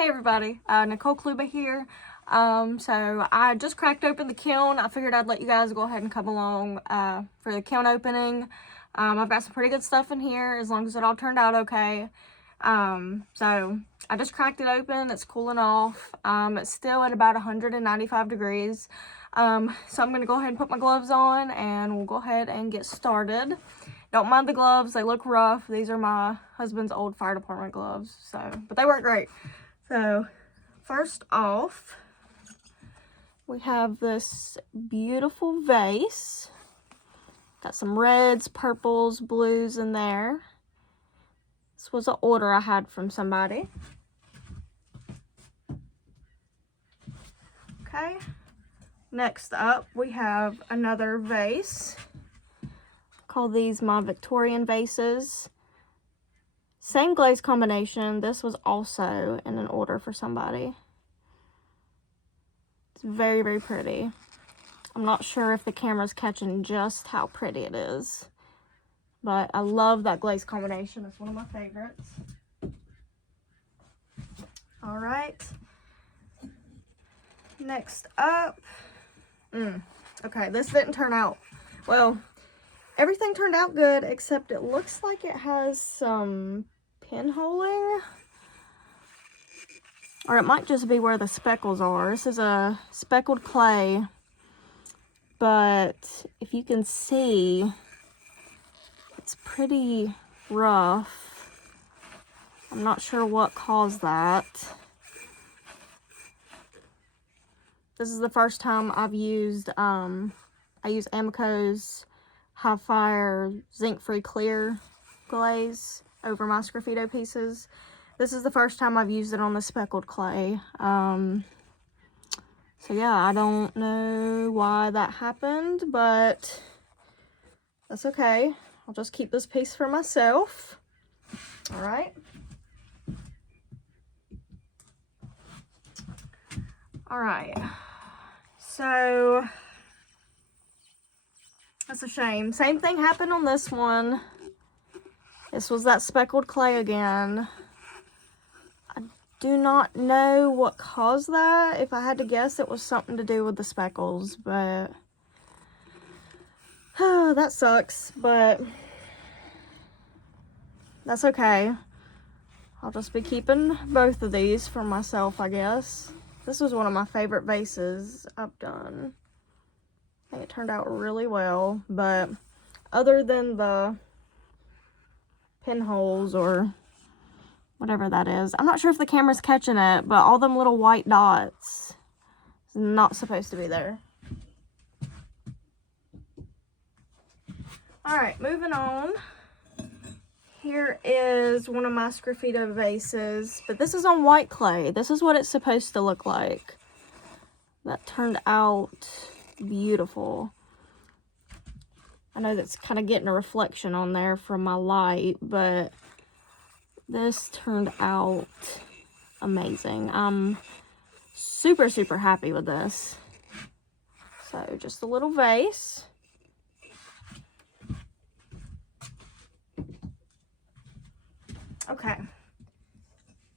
Hey everybody, Nicole Kluba here. So I just cracked open the kiln. I figured I'd let you guys go ahead and come along for the kiln opening. I've got some pretty good stuff in here as long as it all turned out okay. So I just cracked it open. It's cooling off. It's still at about 195 degrees. So I'm going to go ahead and put my gloves on and we'll go ahead and get started. Don't mind the gloves. They look rough. These are my husband's old fire department gloves. But they work great. So, first off, we have this beautiful vase. Got some reds, purples, blues in there. This was an order I had from somebody. Okay. Next up, we have another vase. Call these my Victorian vases. Same glaze combination. This was also in an order for somebody. It's very, very pretty. I'm not sure if the camera's catching just how pretty it is, but I love that glaze combination. It's one of my favorites. All right. Next up. Okay, this didn't turn out well. Everything turned out good, except it looks like it has some pinholing, or it might just be where the speckles are. This is a speckled clay, but if you can see, it's pretty rough. I'm not sure what caused that. This is the first time I've used, I use Amico's High Fire zinc-free clear glaze over my Scraffito pieces. This is the first time I've used it on the speckled clay. So yeah, I don't know why that happened, but that's okay. I'll just keep this piece for myself. All right. All right. So that's a shame. Same thing happened on this one. This was that speckled clay again. I do not know what caused that. If I had to guess, it was something to do with the speckles, but oh, that sucks, but that's okay. I'll just be keeping both of these for myself, I guess. This was one of my favorite vases I've done. I think it turned out really well, but other than the pinholes or whatever that is, I'm not sure if the camera's catching it, but all them little white dots is not supposed to be there. All right, moving on. Here is one of my Scraffito vases, but this is on white clay. This is what it's supposed to look like. That turned out beautiful. I know that's kind of getting a reflection on there from my light, but this turned out amazing. I'm super, super happy with this. So just a little vase. Okay.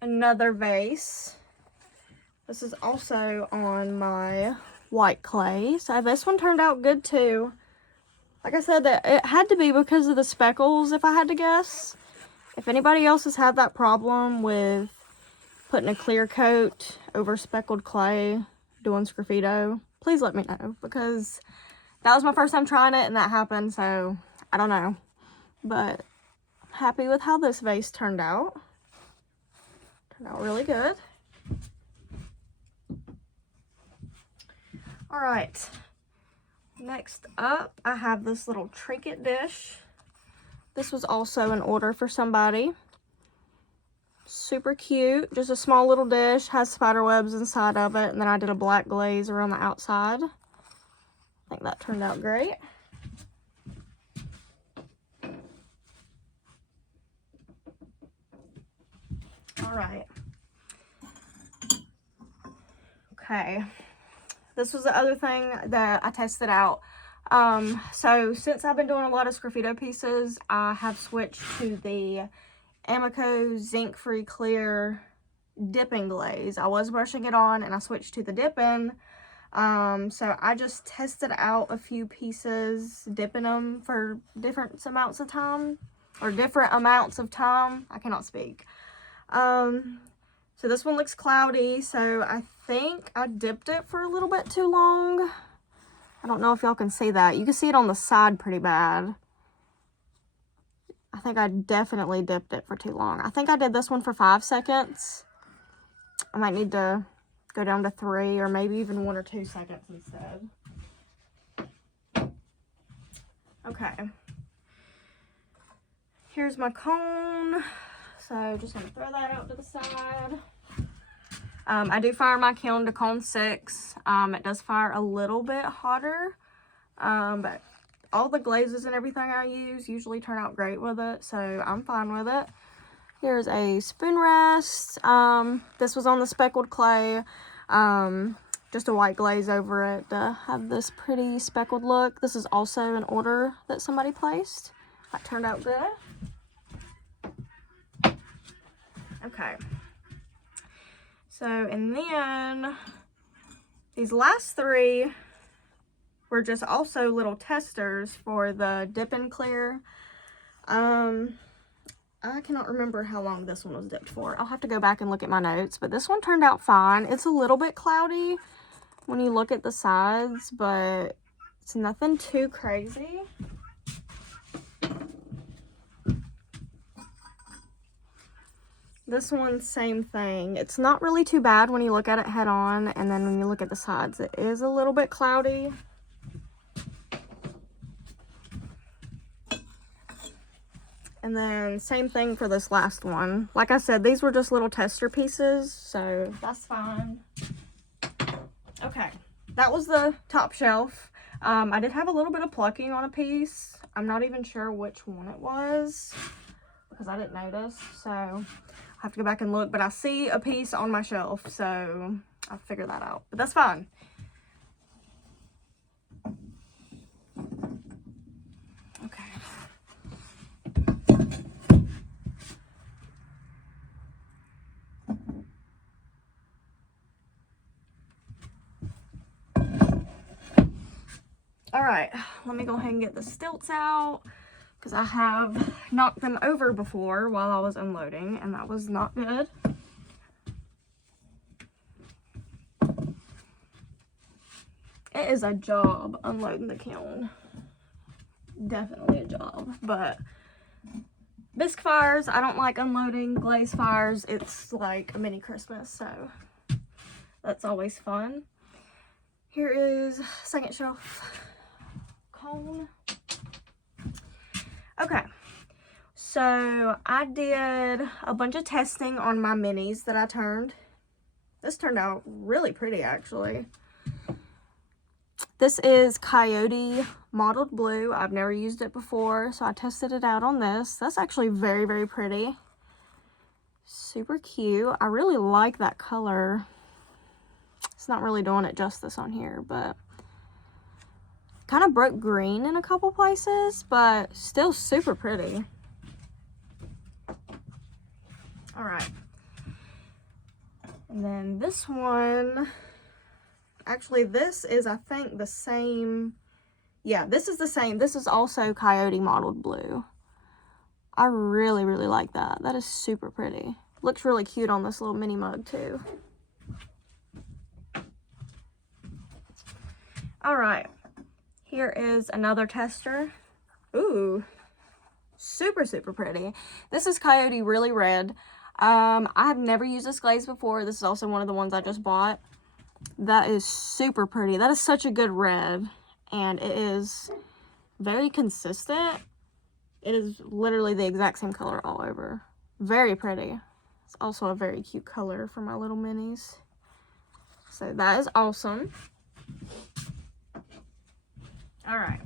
Another vase. This is also on my white clay. So this one turned out good too. Like I said, that it had to be because of the speckles, if I had to guess. If anybody else has had that problem with putting a clear coat over speckled clay doing Scraffito, please let me know, because that was my first time trying it and that happened, so I don't know. But I'm happy with how this vase turned out. Turned out really good. All right. Next up, I have this little trinket dish. This was also an order for somebody. Super cute. Just a small little dish. Has spider webs inside of it. And then I did a black glaze around the outside. I think that turned out great. All right. Okay. This was the other thing that I tested out. So since I've been doing a lot of Scraffito pieces, I have switched to the Amico zinc-free clear dipping glaze. I was brushing it on and I switched to the dipping. So I just tested out a few pieces, dipping them for different amounts of time. Or different amounts of time. I cannot speak. So this one looks cloudy, so I think I dipped it for a little bit too long. I don't know if y'all can see that. You can see it on the side pretty bad. I think I definitely dipped it for too long. I think I did this one for 5 seconds. I might need to go down to 3 or maybe even 1 or 2 seconds instead. Okay. Here's my cone. So just gonna throw that out to the side. I do fire my kiln to cone 6. It does fire a little bit hotter, but all the glazes and everything I use usually turn out great with it, so I'm fine with it. Here's a spoon rest. This was on the speckled clay, just a white glaze over it to have this pretty speckled look. This is also an order that somebody placed. That turned out good. Okay, so, and then these last 3 were just also little testers for the dip and clear. I cannot remember how long this one was dipped for. I'll have to go back and look at my notes, but this one turned out fine. It's a little bit cloudy when you look at the sides, but it's nothing too crazy. This one, same thing. It's not really too bad when you look at it head on, and then when you look at the sides, it is a little bit cloudy. And then same thing for this last one. Like I said, these were just little tester pieces, so that's fine. Okay, that was the top shelf. I did have a little bit of plucking on a piece. I'm not even sure which one it was because I didn't notice, so I have to go back and look, but I see a piece on my shelf, so I'll figure that out, but that's fine. Okay. All right, let me go ahead and get the stilts out because I have knocked them over before while I was unloading, and that was not good. It is a job unloading the kiln. Definitely a job, but bisque fires, I don't like unloading. Glaze fires, it's like a mini Christmas, so that's always fun. Here is second shelf cone. Okay, so I did a bunch of testing on my minis that I turned. This turned out really pretty, actually. This is Coyote Mottled Blue. I've never used it before, so I tested it out on this. That's actually very, very pretty. Super cute. I really like that color. It's not really doing it justice on here, but kind of broke green in a couple places, but still super pretty. All right. And then this one, actually this is, I think, the same. Yeah, this is the same. This is also Coyote Mottled Blue. I really, really like that. That is super pretty. Looks really cute on this little mini mug too. All right. Here is another tester. Ooh, super, super pretty. This is Coyote Really Red. I have never used this glaze before. This is also one of the ones I just bought. That is super pretty. That is such a good red, and it is very consistent. It is literally the exact same color all over. Very pretty. It's also a very cute color for my little minis. So that is awesome. All right.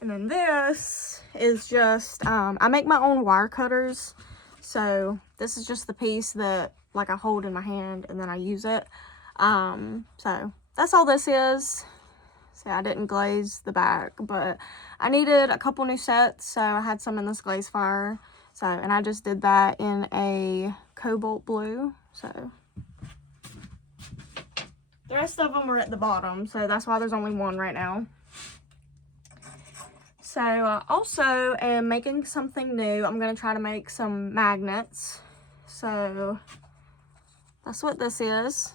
And then this is just, I make my own wire cutters. So this is just the piece that like I hold in my hand and then I use it. So that's all this is. See, I didn't glaze the back, but I needed a couple new sets. So I had some in this glaze fire. So, and I just did that in a cobalt blue. So, the rest of them are at the bottom. So, that's why there's only one right now. So, I also am making something new. I'm going to try to make some magnets. So, that's what this is.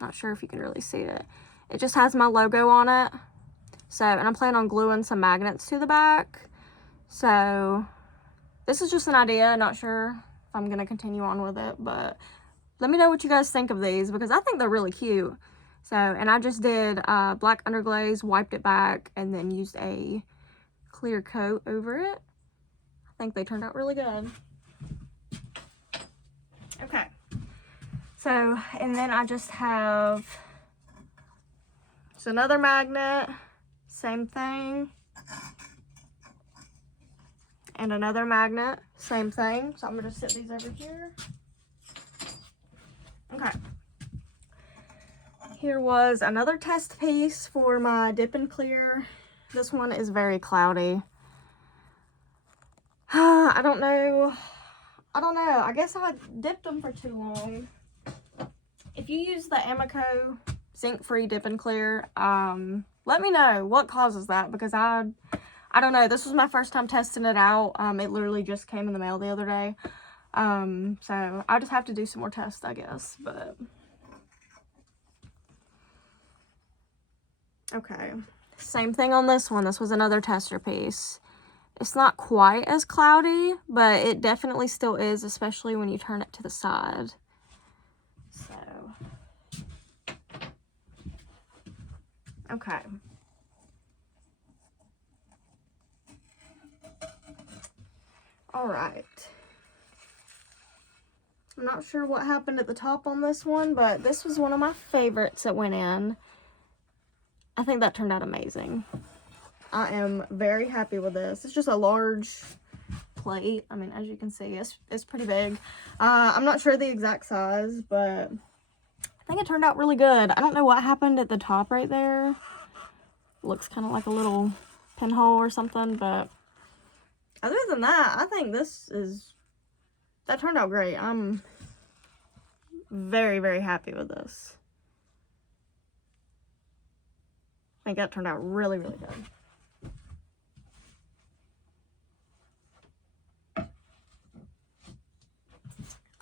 Not sure if you can really see it. It just has my logo on it. So, and I'm planning on gluing some magnets to the back. So, this is just an idea. Not sure if I'm going to continue on with it, but let me know what you guys think of these because I think they're really cute. So, and I just did black underglaze, wiped it back, and then used a clear coat over it. I think they turned out really good. Okay. So, and then I just have another magnet, same thing. And another magnet, same thing. So I'm gonna just set these over here. Okay. Here was another test piece for my dip and clear. This one is very cloudy. I don't know. I guess I dipped them for too long. If you use the Amico zinc-free dip and clear, let me know what causes that because I don't know. This was my first time testing it out. It literally just came in the mail the other day. So I'll just have to do some more tests, I guess. But okay. Same thing on this one. This was another tester piece. It's not quite as cloudy, but it definitely still is, especially when you turn it to the side. So, okay. All right. I'm not sure what happened at the top on this one, but this was one of my favorites that went in. I think that turned out amazing. I am very happy with this. It's just a large plate. I mean, as you can see, it's pretty big. I'm not sure the exact size, but I think it turned out really good. I don't know what happened at the top right there. Looks kind of like a little pinhole or something, but other than that, I think that turned out great. I'm very, very happy with this. I think that turned out really, really good.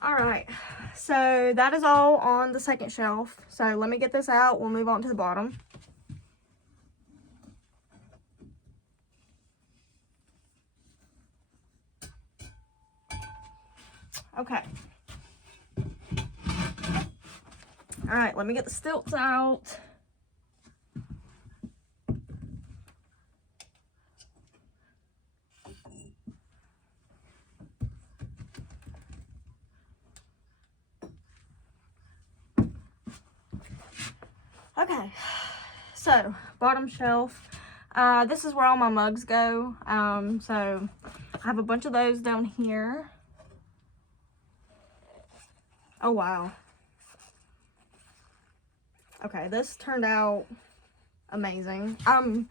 Alright, so that is all on the second shelf. So let me get this out. We'll move on to the bottom. Okay. Alright, let me get the stilts out. Okay, so bottom shelf. This is where all my mugs go. So I have a bunch of those down here. Oh, wow. Okay, this turned out amazing. I'm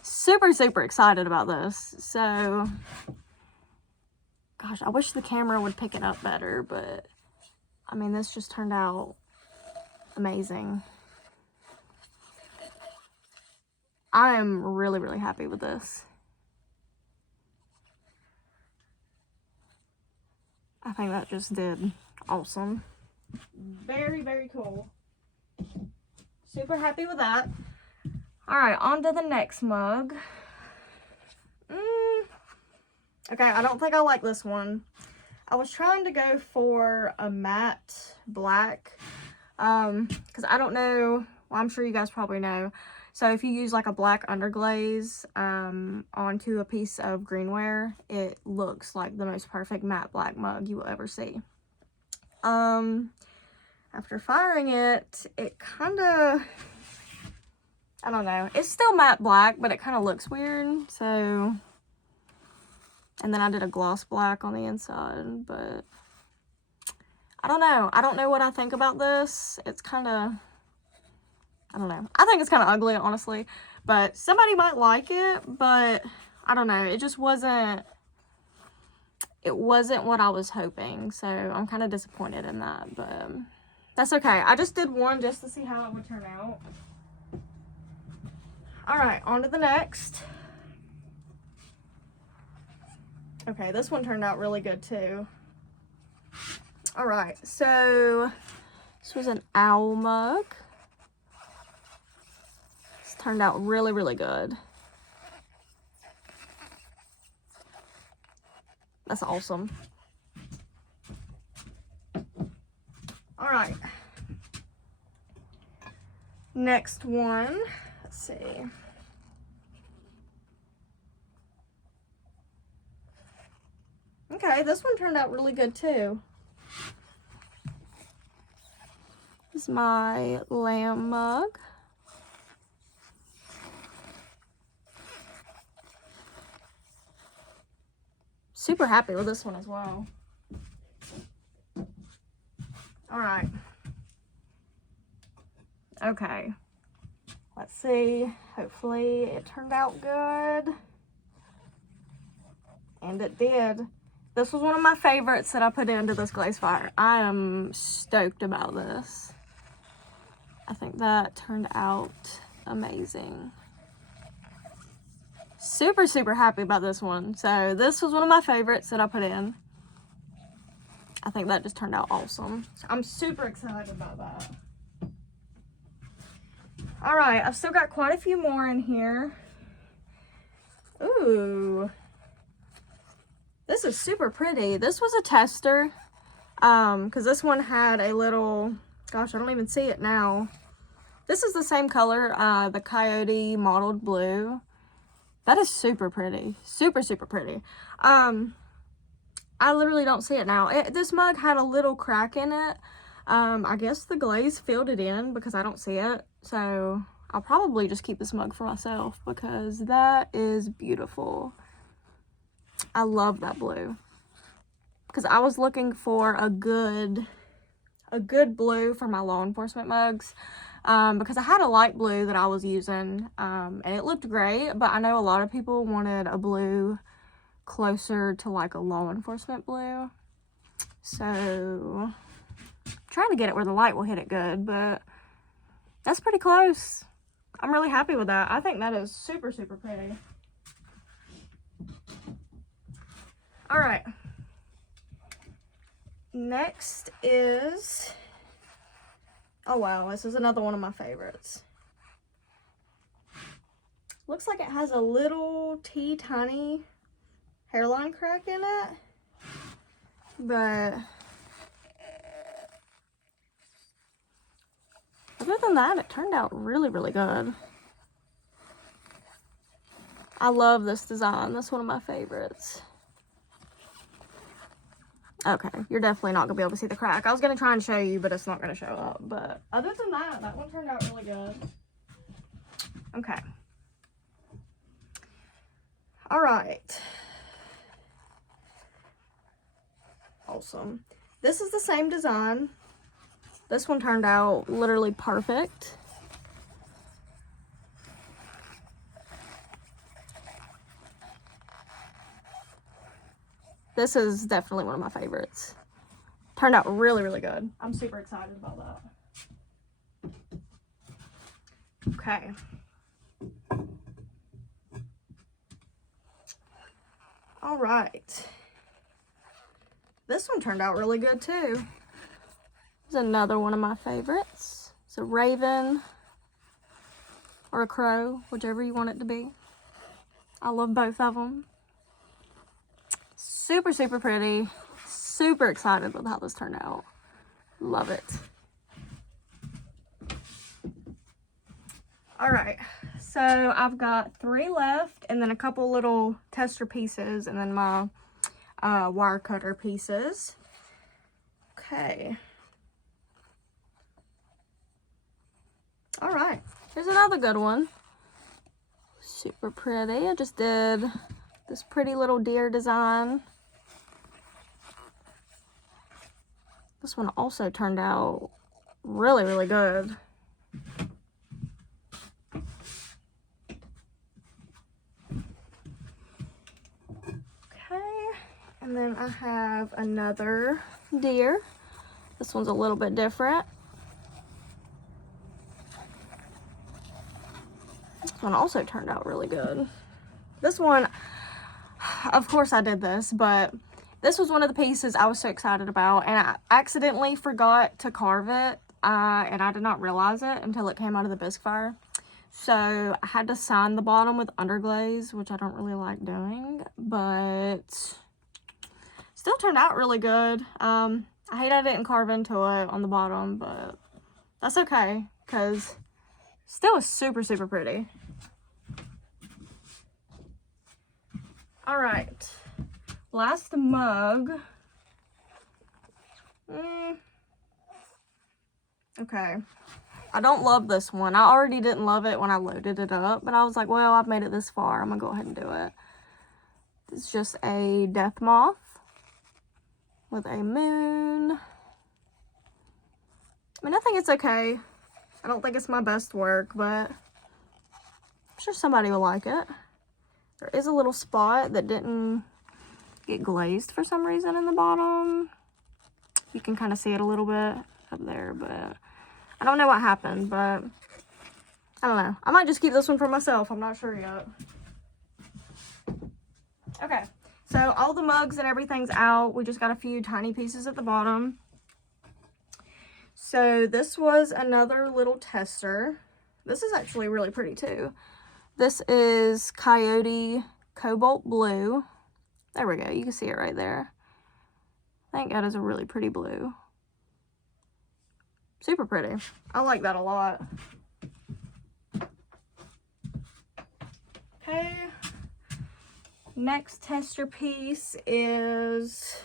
super, super excited about this. So, gosh, I wish the camera would pick it up better, but I mean, this just turned out amazing. I am really, really happy with this. I think that just did awesome. Very, very cool. Super happy with that. All right, on to the next mug. Okay, I don't think I like this one. I was trying to go for a matte black, because I don't know, well, I'm sure you guys probably know. So if you use like a black underglaze onto a piece of greenware, it looks like the most perfect matte black mug you will ever see. After firing it, it kind of, I don't know, it's still matte black, but it kind of looks weird. So, and then I did a gloss black on the inside, but I don't know. I don't know what I think about this. It's kind of, I don't know. I think it's kind of ugly, honestly, but somebody might like it, but I don't know. It just wasn't, it wasn't what I was hoping. So I'm kind of disappointed in that, but that's okay. I just did one just to see how it would turn out. All right, on to the next. Okay, this one turned out really good too. All right, so this was an owl mug. This turned out really, really good. That's awesome. All right. Next one, let's see. Okay, this one turned out really good too. This is my lamb mug. Super happy with this one as well. All right. Okay. Let's see. Hopefully it turned out good. And it did. This was one of my favorites that I put into this glaze fire. I am stoked about this. I think that turned out amazing. Super, super happy about this one. So this was one of my favorites that I put in. I think that just turned out awesome. So I'm super excited about that. All right, I've still got quite a few more in here. Ooh. This is super pretty. This was a tester, because this one had a little, gosh, I don't even see it now. This is the same color, the coyote mottled blue. That is super pretty. Super, super pretty. I literally don't see it now. This mug had a little crack in it. I guess the glaze filled it in because I don't see it. So I'll probably just keep this mug for myself because that is beautiful. I love that blue. Because I was looking for a good blue for my law enforcement mugs. Because I had a light blue that I was using, and it looked great, but I know a lot of people wanted a blue closer to like a law enforcement blue. So I'm trying to get it where the light will hit it good, but that's pretty close. I'm really happy with that. I think that is super, super pretty. All right. Next is, oh wow, this is another one of my favorites. Looks like it has a little tiny hairline crack in it, but other than that, it turned out really, really good. I love this design. That's one of my favorites. Okay, you're definitely not gonna be able to see the crack. I was gonna try and show you, but it's not gonna show up. But other than that, that one turned out really good. Okay. All right. Awesome. This is the same design. This one turned out literally perfect. This is definitely one of my favorites. Turned out really, really good. I'm super excited about that. Okay. All right. This one turned out really good too. This is another one of my favorites. It's a raven or a crow, whichever you want it to be. I love both of them. Super, super pretty. Super excited with how this turned out. Love it. All right, so I've got 3 left and then a couple little tester pieces and then my wire cutter pieces. Okay. All right, here's another good one. Super pretty. I just did this pretty little deer design. This one also turned out really, really good. Okay, and then I have another deer. This one's a little bit different. This one also turned out really good. This one, of course I did this, but this was one of the pieces I was so excited about, and I accidentally forgot to carve it, and I did not realize it until it came out of the bisque fire. So I had to sign the bottom with underglaze, which I don't really like doing, but still turned out really good. I hate I didn't carve into it on the bottom, but that's okay, because still is super, super pretty. All right, last mug. Okay, I don't love this one. I already didn't love it when I loaded it up, but I was like, well, I've made it this far. I'm gonna go ahead and do it. It's just a death moth with a moon. I mean, I think it's okay. I don't think it's my best work, but I'm sure somebody will like it. There is a little spot that didn't get glazed for some reason in the bottom. You can kind of see it a little bit up there, but I don't know what happened, but I don't know. I might just keep this one for myself. I'm not sure yet. Okay, so all the mugs and everything's out. We just got a few tiny pieces at the bottom. So this was another little tester. This is actually really pretty too. This is Coyote Cobalt Blue. There we go. You can see it right there. I think that is a really pretty blue. Super pretty. I like that a lot. Okay. Next tester piece is...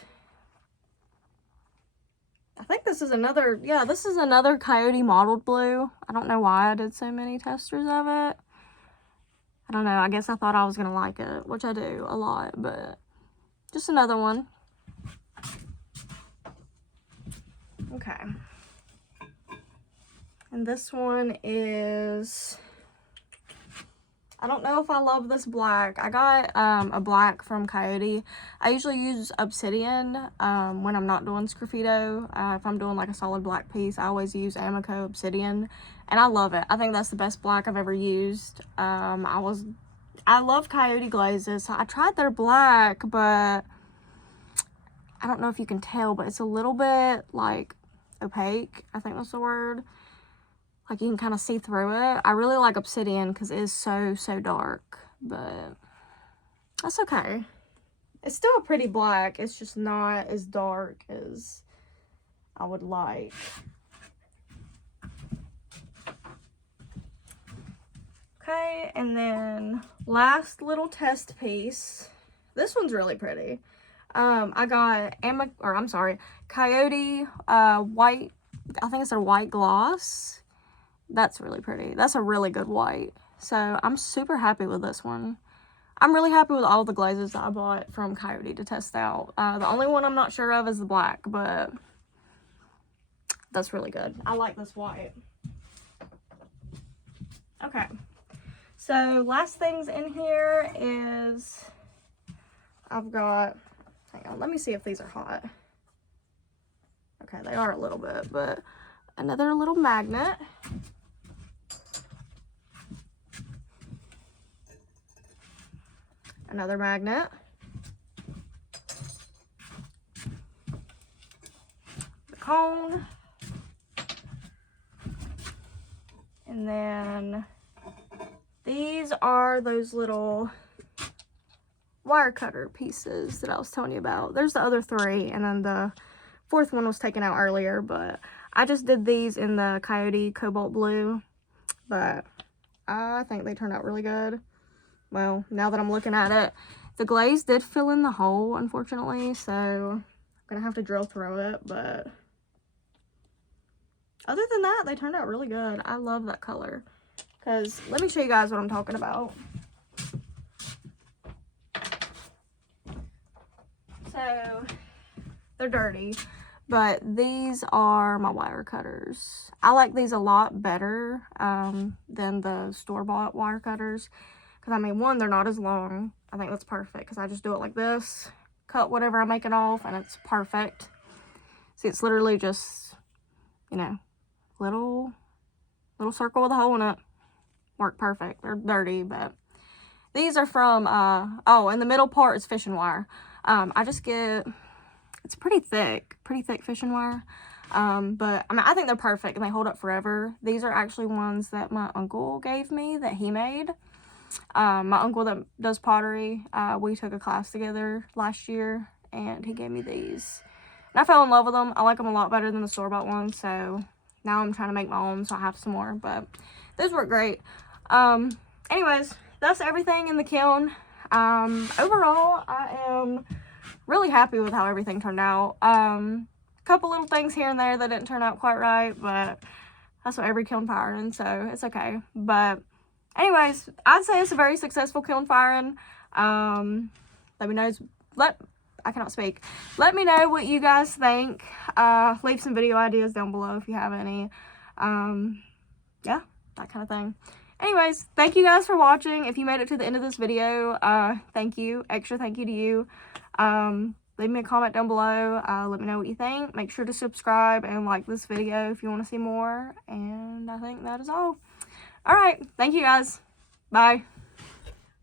I think this is another... Yeah, this is another Coyote Mottled Blue. I don't know why I did so many testers of it. I don't know, I guess I thought I was going to like it, which I do a lot, but just another one. Okay. And this one is, I don't know if I love this black. I got a black from Coyote. I usually use obsidian when I'm not doing Scraffito. If I'm doing like a solid black piece, I always use Amico obsidian. And I love it. I think that's the best black I've ever used. I love Coyote glazes. So I tried their black, but I don't know if you can tell, but it's a little bit like opaque. I think that's the word. Like you can kind of see through it. I really like obsidian because it is so, so dark, but that's okay. It's still a pretty black. It's just not as dark as I would like. Okay, and then last little test piece. This one's really pretty. I got Coyote white, I think it's a white gloss. That's really pretty. That's a really good white. So I'm super happy with this one. I'm really happy with all the glazes that I bought from Coyote to test out. The only one I'm not sure of is the black, but that's really good. I like this white. Okay. So last things in here is I've got, hang on, let me see if these are hot. Okay, they are a little bit, but another little magnet. Another magnet. The cone. And then these are those little wire cutter pieces that I was telling you about. There's the other three, and then the fourth one was taken out earlier, but I just did these in the Coyote Cobalt Blue, but I think they turned out really good. Well, now that I'm looking at it, the glaze did fill in the hole, unfortunately, so I'm gonna have to drill through it, but other than that, they turned out really good. I love that color, because let me show you guys what I'm talking about. So, they're dirty, but these are my wire cutters. I like these a lot better than the store-bought wire cutters. Because, I mean, one, they're not as long. I think that's perfect because I just do it like this. cut whatever I'm making off, and it's perfect. See, it's literally just, you know, little circle with a hole in it. Work perfect. They're dirty, but these are from, oh, and the middle part is fishing wire. I just get, it's pretty thick fishing wire. But I mean, I think they're perfect and they hold up forever. These are actually ones that my uncle gave me that he made. My uncle that does pottery, we took a class together last year and he gave me these. And I fell in love with them. I like them a lot better than the store-bought ones, so now I'm trying to make my own, so I have some more, but those work great. Anyways, that's everything in the kiln. Overall, I am really happy with how everything turned out. Couple little things here and there that didn't turn out quite right, but that's what every kiln firing, so it's okay. But anyways, I'd say it's a very successful kiln firing. Let me know, I cannot speak. Let me know what you guys think. Leave some video ideas down below if you have any. Yeah, that kind of thing. Anyways, thank you guys for watching. If you made it to the end of this video, thank you. Extra thank you to you. Leave me a comment down below. Let me know what you think. Make sure to subscribe and like this video if you want to see more. And I think that is all. Alright, thank you guys. Bye.